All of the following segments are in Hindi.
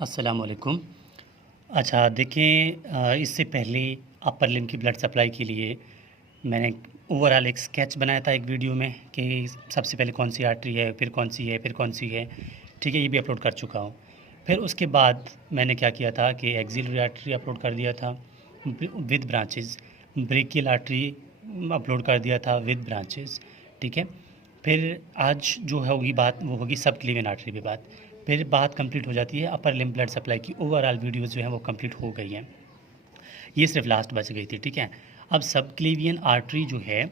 अस्सलाम वालेकुम। अच्छा देखें, इससे पहले अपर लिम्ब की ब्लड सप्लाई के लिए मैंने ओवरऑल एक स्केच बनाया था एक वीडियो में कि सबसे पहले कौन सी आर्टरी है, फिर कौन सी है, फिर कौन सी है। ठीक है, ये भी अपलोड कर चुका हूँ। फिर उसके बाद मैंने क्या किया था कि एक्सिलरी आर्टरी अपलोड कर दिया था with branches, brachial artery upload कर दिया था विद ब्रांचेस। ठीक है, फिर आज जो होगी बात वो होगी सब क्लीवियन आर्टरी पे बात। फिर बात कंप्लीट हो जाती है अपर लिम्ब ब्लड सप्लाई की। ओवरऑल वीडियोस जो हैं वो कंप्लीट हो गई हैं, ये सिर्फ लास्ट बच गई थी। ठीक है, अब सब क्लीवियन आर्टरी जो है,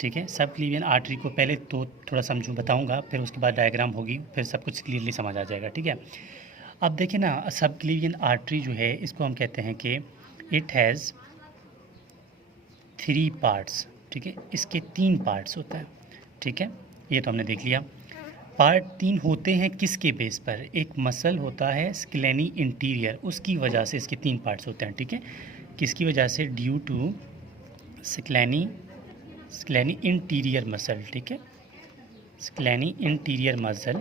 ठीक है, सब क्लीवियन आर्टरी को पहले तो थोड़ा समझूँ बताऊंगा, फिर उसके बाद डायग्राम होगी, फिर सब कुछ क्लियरली समझ आ जाएगा। ठीक है, अब देखिए ना, सब क्लीवियन आर्टरी जो है इसको हम कहते हैं कि इट हैज़ 3 पार्ट्स। ठीक है, इसके 3 पार्ट्स होते हैं। ठीक है, ये तो हमने देख लिया। पार्ट 3 होते हैं किसके बेस पर? एक मसल होता है स्क्लेनी इंटीरियर, उसकी वजह से इसके 3 पार्ट्स होते हैं। ठीक है, किसकी वजह से? Due to scaleni scaleni interior muscle. ठीक है, स्क्लेनी इंटीरियर मसल,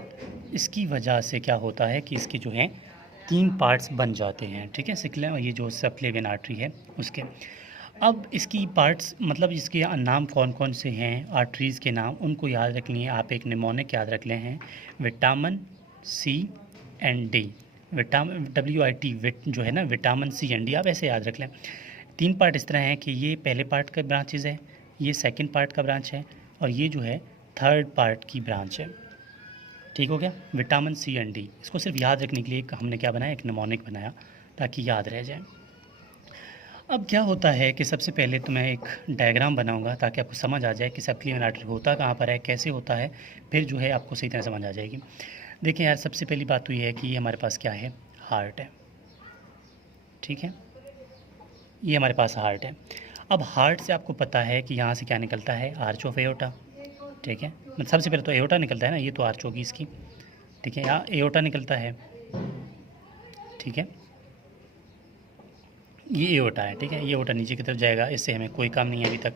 इसकी वजह से क्या होता है कि इसके जो हैं 3 पार्ट्स बन जाते हैं। ठीक है, ये जो सबक्लेवियन आर्टरी है उसके। अब इसकी पार्ट्स मतलब इसके नाम कौन कौन से हैं, आर्टरीज़ के नाम उनको याद रख लिए आप। एक निमोनिक याद रख ले हैं, vitamin C and D. WIT wit जो है ना, विटामिन सी एंड डी, आप ऐसे याद रख लें। 3 पार्ट इस तरह हैं कि ये पहले पार्ट का ब्रांचेज है, ये सेकंड पार्ट का ब्रांच है, और ये जो है थर्ड पार्ट की ब्रांच है। ठीक हो गया, विटामिन सी एंड डी। इसको सिर्फ याद रखने के लिए हमने क्या बनाया, एक निमोनिक बनाया ताकि याद रह जाए। अब क्या होता है कि सबसे पहले तो मैं एक डायग्राम बनाऊंगा ताकि आपको समझ आ जाए कि सबक्लीवियन आर्टरी होता कहाँ पर है, कैसे होता है, फिर जो है आपको सही तरह समझ आ जाएगी। देखिए यार, सबसे पहली बात तो ये है कि ये हमारे पास क्या है, हार्ट है। ठीक है, ये हमारे पास हार्ट है। अब हार्ट से आपको पता है कि यहाँ से क्या निकलता है, आर्च ऑफ एओर्टा। ठीक है, मतलब सबसे पहले तो एओर्टा निकलता है ना, ये तो आर्च होगी इसकी। ठीक है, यहाँ एओर्टा निकलता है। ठीक है, ये एओर्टा है। ठीक है, ये एओर्टा नीचे की तरफ जाएगा, इससे हमें कोई काम नहीं है अभी तक।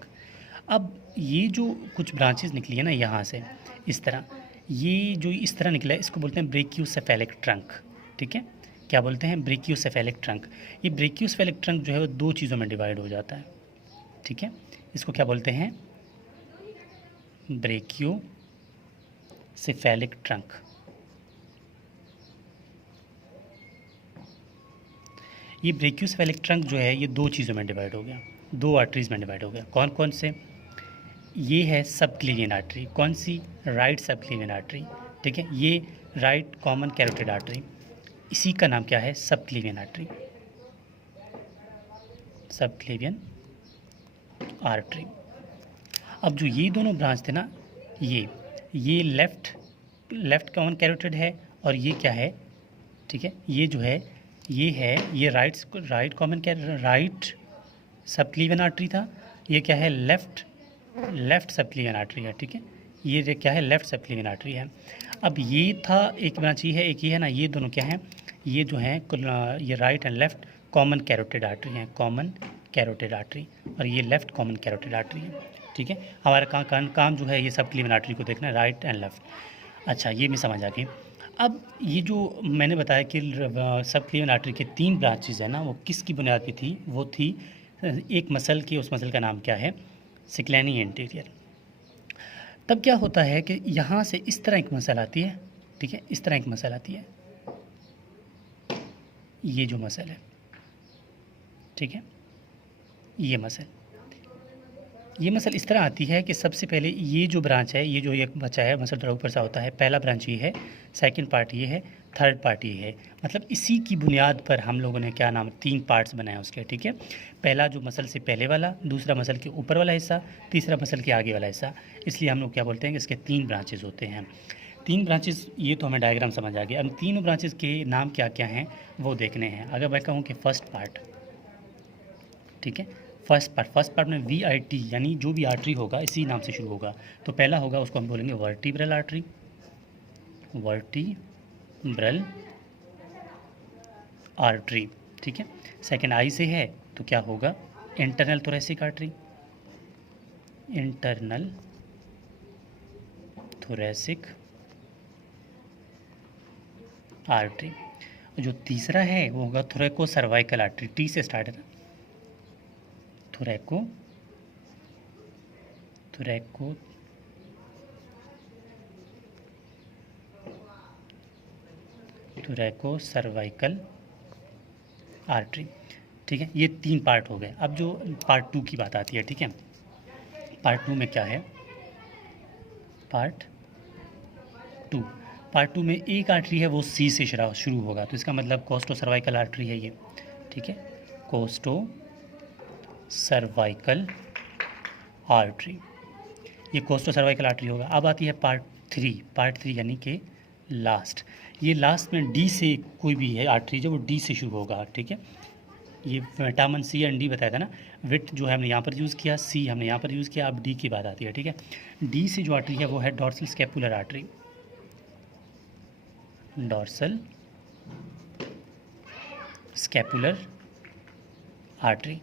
अब ये जो कुछ ब्रांचेस निकली है ना यहाँ से, इस तरह, ये जो इस तरह निकला है इसको बोलते हैं ब्रेकियोसेफेलिक ट्रंक। ठीक है, क्या बोलते हैं? Brachiocephalic trunk. ये ब्रेकियोसेफेलिक ट्रंक जो है वो 2 चीज़ों में डिवाइड हो जाता है। ठीक है, इसको क्या बोलते हैं? Brachiocephalic trunk. ये ब्रेकियोसेफेलिक ट्रंक जो है ये 2 चीज़ों में डिवाइड हो गया, 2 आर्टरीज़ में डिवाइड हो गया। कौन कौन से? ये है सबक्लीवियन आर्टरी। कौन सी? Right सबक्लीवियन artery. ठीक है, ये राइट कॉमन कैरोटिड आर्टरी, इसी का नाम क्या है? सबक्लीवियन आर्टरी, सबक्लीवियन आर्टरी। अब जो ये दोनों ब्रांच थे ना, ये लेफ्ट कॉमन कैरोटिड है, और ये क्या है? ठीक है, ये जो है ये राइट कॉमन राइट सबक्लीवियन आर्टरी था। ये क्या है? लेफ्ट सबक्लीवियन आर्टरी है। ठीक है, ये क्या है? लेफ्ट सबक्लीवियन आर्टरी है। अब ये था एक ब्रांच, ये है, एक ये है ना, ये दोनों क्या हैं? ये जो हैं ये right and left common carotid artery हैं, कॉमन कैरोटिड आर्टरी, और ये लेफ्ट कॉमन कैरोटिड आर्टरी है। ठीक है, हमारा काम जो है ये सबक्लीवियन आर्टरी को देखना है, राइट एंड लेफ्ट। अच्छा, ये भी समझ आ गई। अब ये जो मैंने बताया कि सबक्लीवियन आर्टरी के 3 ब्रांचेज है ना, वो किसकी बुनियाद पे थी? वो थी एक मसल की, उस मसल का नाम क्या है? स्क्लेनी इंटीरियर। तब क्या होता है कि यहाँ से इस तरह एक मसल आती है। ठीक है, इस तरह एक मसल आती है, ये जो मसल है। ठीक है, ये मसल इस तरह आती है कि सबसे पहले ये जो ब्रांच है, ये जो एक बचा है मसल थोड़ा ऊपर सा होता है, पहला ब्रांच ये है, सेकंड पार्ट ये है, थर्ड पार्ट ये है। मतलब इसी की बुनियाद पर हम लोगों ने क्या नाम, 3 पार्ट्स बनाए उसके। ठीक है, पहला जो मसल से पहले वाला, दूसरा मसल के ऊपर वाला हिस्सा, तीसरा मसल के आगे वाला हिस्सा। इसलिए हम लोग क्या बोलते हैं कि इसके 3 ब्रांचेज होते हैं। 3 ब्रांचेज, ये तो हमें डायग्राम समझ आ गया। अब तीनों ब्रांचेज के नाम क्या क्या हैं वो देखने हैं। अगर मैं कहूँ कि फर्स्ट पार्ट, ठीक है, फर्स्ट पार्ट में VIT यानी जो भी आर्टरी होगा इसी नाम से शुरू होगा। तो पहला होगा, उसको हम बोलेंगे वर्टिब्रल आर्टरी, वर्टिब्रल आर्टरी। ठीक है, सेकंड आई से है तो क्या होगा? Internal thoracic artery, internal thoracic artery. जो तीसरा है वो होगा थोरैको सर्वाइकल आर्टरी, टी से स्टार्ट है ना, थोरैको थोरैको थोरैको सर्वाइकल आर्टरी। ठीक है, ये 3 पार्ट हो गए। अब जो पार्ट 2 की बात आती है, ठीक है, पार्ट 2 में क्या है, पार्ट 2 पार्ट 2 में एक आर्टरी है वो सी से शुरू होगा, तो इसका मतलब कोस्टो सर्वाइकल आर्टरी है ये। ठीक है, कोस्टो सर्वाइकल आर्टरी, ये कोस्टो सर्वाइकल आर्टरी होगा। अब आती है पार्ट 3 यानी कि लास्ट। ये लास्ट में डी से कोई भी है आर्टरी जो वो डी से शुरू होगा। ठीक है, ये विटामिन सी एंड डी बताया था ना, विट जो है हमने यहाँ पर यूज़ किया, सी हमने यहाँ पर यूज़ किया, अब डी की बात आती है। ठीक है, डी से जो आर्टरी है वो है dorsal scapular artery, dorsal scapular artery.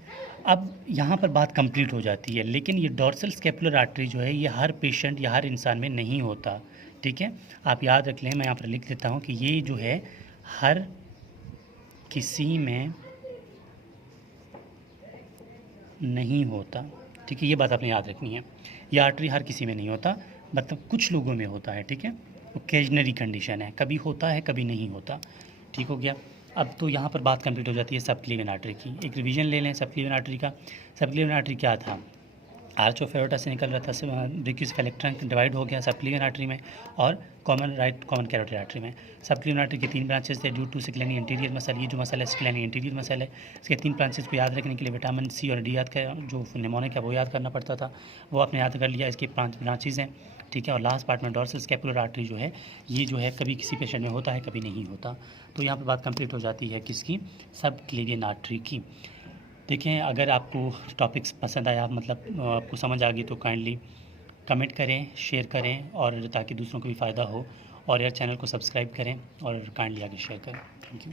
अब यहाँ पर बात कंप्लीट हो जाती है, लेकिन ये डॉर्सल स्कैपुलर आर्टरी जो है ये हर पेशेंट या हर इंसान में नहीं होता। ठीक है, आप याद रख लें, मैं यहाँ पर लिख देता हूँ कि ये जो है हर किसी में नहीं होता। ठीक है, ये बात आपने याद रखनी है, ये आर्टरी हर किसी में नहीं होता, मतलब कुछ लोगों में होता है। ठीक है, ओकेजनरी कंडीशन है, कभी होता है कभी नहीं होता। ठीक हो गया। अब तो यहाँ पर बात कंप्लीट हो जाती है सब क्लीवन आर्टरी की। एक रिवीजन ले लें सब क्लीवन आर्टरी का। सब क्लीवन आर्टरी क्या था, आर्च ऑफ एओर्टा से निकल रहा था, ब्रेकियस फेलेक्ट्रम डिवाइड हो गया सब क्लीवन आर्टरी में और कॉमन कैरोटिड आर्टरी में। सब क्लीवन आर्टरी के 3 ब्रांचेस थे ड्यू टू स्क्लेनी इंटीरियर मसल। ये जो मसल है स्क्लेनी इंटीरियर मसल है, इसके 3 ब्रांचेस को याद रखने के लिए विटामिन सी और डी याद कर, जो निमोनिक है वो याद करना पड़ता था, वो आपने याद कर लिया। इसके 5 ब्रांचेज हैं। ठीक है, और लास्ट पार्ट में डॉर्सल स्कैपुलर आर्टरी जो है ये जो है कभी किसी पेशेंट में होता है कभी नहीं होता। तो यहाँ पर बात कंप्लीट हो जाती है किसकी, सब क्लेवियन आर्टरी की। देखें, अगर आपको टॉपिक्स पसंद आया, मतलब आपको समझ आ गई, तो काइंडली कमेंट करें, शेयर करें, और ताकि दूसरों को भी फ़ायदा हो, और यार चैनल को सब्सक्राइब करें और काइंडली आगे शेयर करें। Thank you.